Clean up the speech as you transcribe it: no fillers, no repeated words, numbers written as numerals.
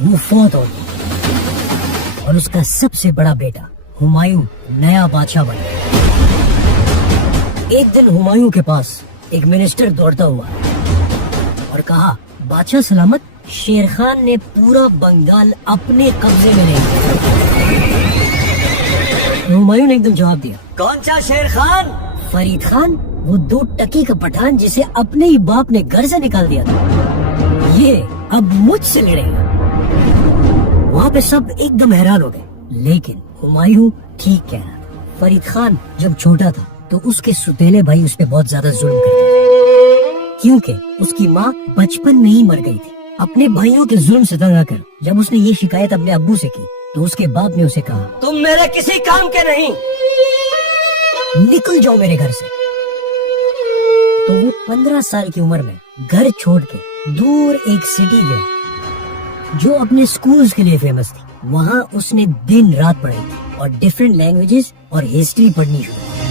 وہ فوت ہو گیا اور اس کا سب سے بڑا بیٹا ہمایوں نیا بادشاہ بن گیا۔ ایک دن ہمایوں کے پاس ایک منسٹر دوڑتا ہوا اور کہا بادشاہ سلامت، شیر خان نے پورا بنگال اپنے قبضے میں لے لیا۔ ہمایوں نے ایک دم جواب دیا، کون سا شیر خان؟ فرید خان، وہ 2 ٹکی کا پٹھان جسے اپنے ہی باپ نے گھر سے نکال دیا تھا، یہ اب مجھ سے لڑے گا۔ وہاں پہ سب ایک دم حیران ہو گئے، لیکن ہمایوں ٹھیک کہہ رہا تھا۔ فرید خان جب چھوٹا تھا تو اس کے سوتیلے بھائی اس پہ بہت زیادہ ظلم کرتے تھے، کیونکہ اس کی ماں بچپن میں ہی مر گئی تھی۔ اپنے بھائیوں کے ظلم سے تنگ آ کر جب اس نے یہ شکایت اپنے ابو سے کی تو اس کے باپ نے اسے کہا، تم میرے کسی کام کے نہیں، نکل جاؤ میرے گھر سے۔ تو وہ 15 سال کی عمر میں گھر چھوڑ کے دور ایک سٹی گیا جو اپنے سکولز کے لیے فیمس تھی۔ وہاں اس نے دن رات پڑھائی اور ڈیفرنٹ لینگویجز اور ہسٹری پڑھنی شروع کی۔